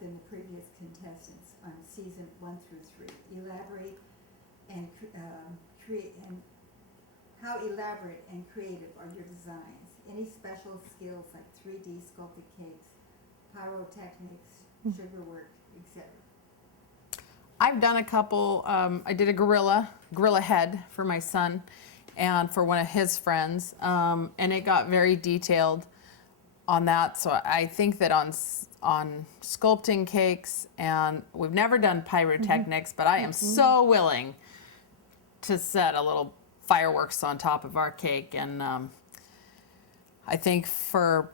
than the previous contestants on season 1 through 3. Elaborate and create, and how elaborate and creative are your designs? Any special skills like 3D sculpted cakes, pyrotechnics, sugar work, etc.? I've done a couple. I did a gorilla head for my son and for one of his friends, and it got very detailed on that. So I think that on sculpting cakes, and we've never done pyrotechnics, but I am so willing to set a little fireworks on top of our cake. And I think for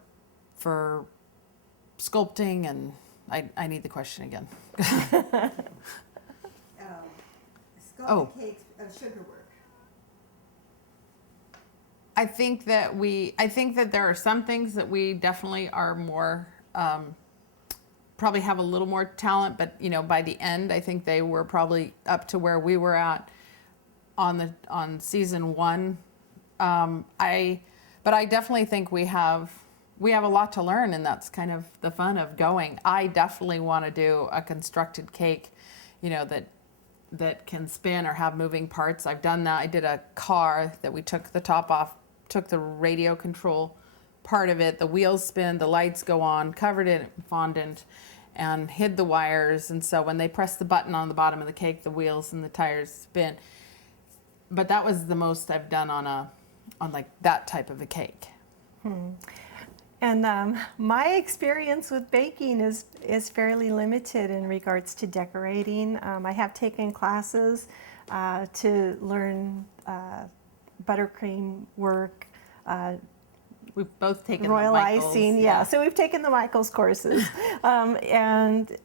sculpting, and I need the question again. Sculpted cakes of sugar work. I think that there are some things that we definitely are more, probably have a little more talent, but by the end, I think they were probably up to where we were at on season 1. But I definitely think we have a lot to learn, and that's kind of the fun of going. I definitely want to do a constructed cake, that can spin or have moving parts. I've done that. I did a car that we took the top off, took the radio control part of it, the wheels spin, the lights go on, covered it in fondant, and hid the wires. And so when they press the button on the bottom of the cake, the wheels and the tires spin. But that was the most I've done on like that type of a cake. And my experience with baking is fairly limited in regards to decorating. I have taken classes to learn buttercream work, We've both taken royal the Michaels, icing. Yeah, so we've taken the Michaels courses. And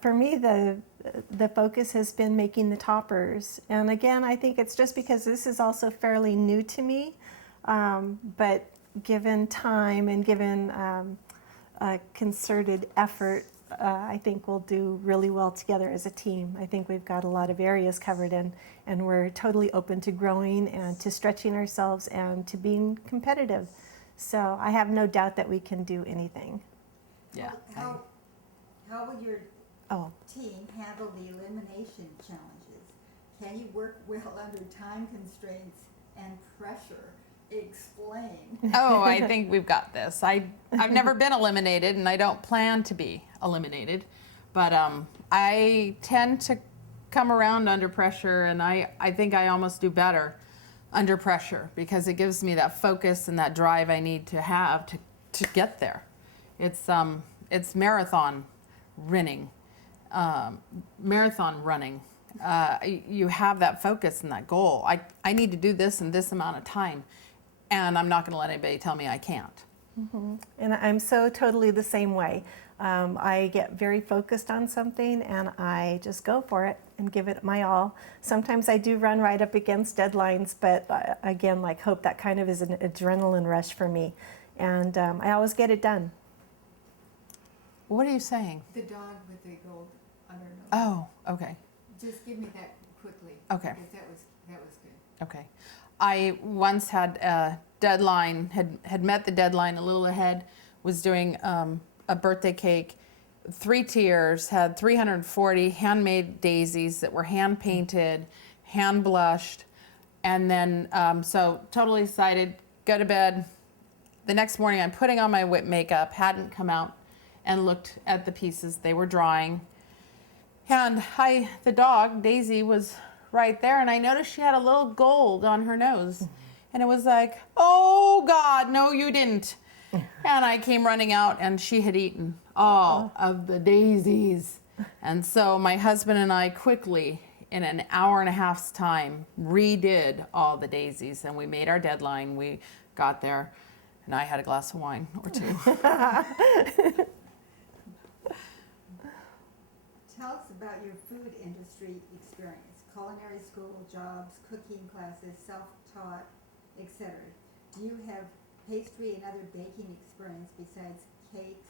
for me, the focus has been making the toppers. And again, I think it's just because this is also fairly new to me. But given time and given a concerted effort, I think we'll do really well together as a team. I think we've got a lot of areas covered, and we're totally open to growing and to stretching ourselves and to being competitive. So I have no doubt that we can do anything. Yeah. How will your Oh, team handle the elimination challenges? Can you work well under time constraints and pressure? Explain. Oh, I think we've got this. I've never been eliminated, and I don't plan to be eliminated, but I tend to come around under pressure, and I think I almost do better under pressure because it gives me that focus and that drive I need to have to get there. It's marathon running. You have that focus and that goal. I need to do this in this amount of time, and I'm not going to let anybody tell me I can't. and I'm so totally the same way. I get very focused on something and I just go for it and give it my all. Sometimes I do run right up against deadlines, but again, like Hope, that kind of is an adrenaline rush for me. And I always get it done. What are you saying? The dog with the gold undernose. Oh, okay. Just give me that quickly. Okay. Because that was good. Okay. I once had a deadline, had met the deadline a little ahead, was doing a birthday cake, 3 tiers, had 340 handmade daisies that were hand painted, hand blushed, and then so totally excited, go to bed. The next morning I'm putting on my whip makeup, hadn't come out and looked at the pieces they were drawing. And the dog, Daisy, was right there, and I noticed she had a little gold on her nose. And it was like, oh God, no you didn't. And I came running out, and she had eaten all of the daisies. And so my husband and I quickly, in an hour and a half's time, redid all the daisies, and we made our deadline. We got there, and I had a glass of wine or two. Tell us about your food industry experience, culinary school, jobs, cooking classes, self-taught, etc. Do you have pastry and other baking experience besides cakes,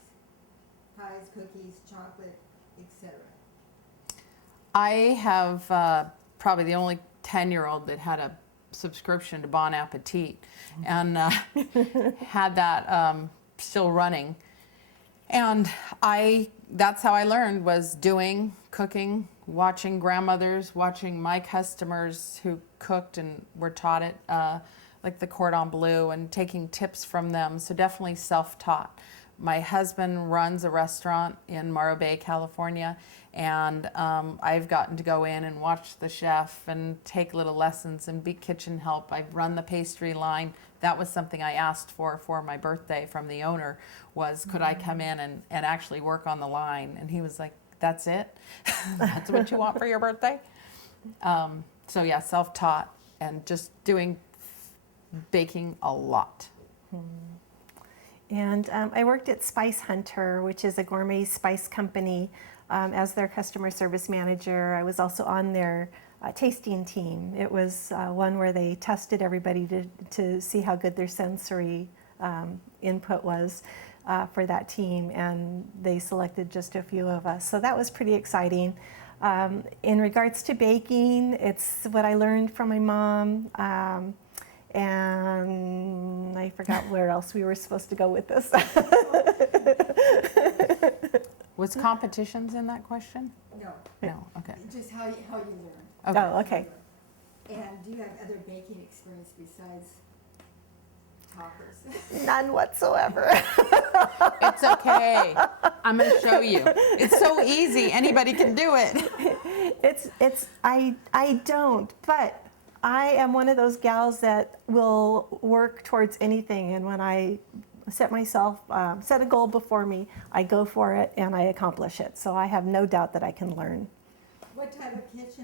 pies, cookies, chocolate, etc.? I have probably the only 10-year-old that had a subscription to Bon Appetit and had that still running. And that's how I learned, was doing, cooking, watching grandmothers, watching my customers who cooked and were taught it, like the cordon bleu, and taking tips from them. So definitely self-taught. My husband runs a restaurant in Morro Bay, California, and I've gotten to go in and watch the chef and take little lessons and be kitchen help. I've run the pastry line. That was something I asked for my birthday from the owner, was could I come in and actually work on the line? And he was like, that's it? That's what you want for your birthday? So yeah, self-taught and just doing baking a lot. And I worked at Spice Hunter, which is a gourmet spice company, as their customer service manager. I was also on their tasting team. It was one where they tested everybody to see how good their sensory input was for that team, and they selected just a few of us. So that was pretty exciting. In regards to baking, it's what I learned from my mom. And I forgot where else we were supposed to go with this. Was competitions in that question? No, No, okay. just how you learn. Okay. Oh, okay. And do you have other baking experience besides toppers? None whatsoever. It's okay. I'm going to show you. It's so easy. Anybody can do it. I don't, but I am one of those gals that will work towards anything, and when I set a goal before me, I go for it and I accomplish it. So I have no doubt that I can learn. What type of kitchen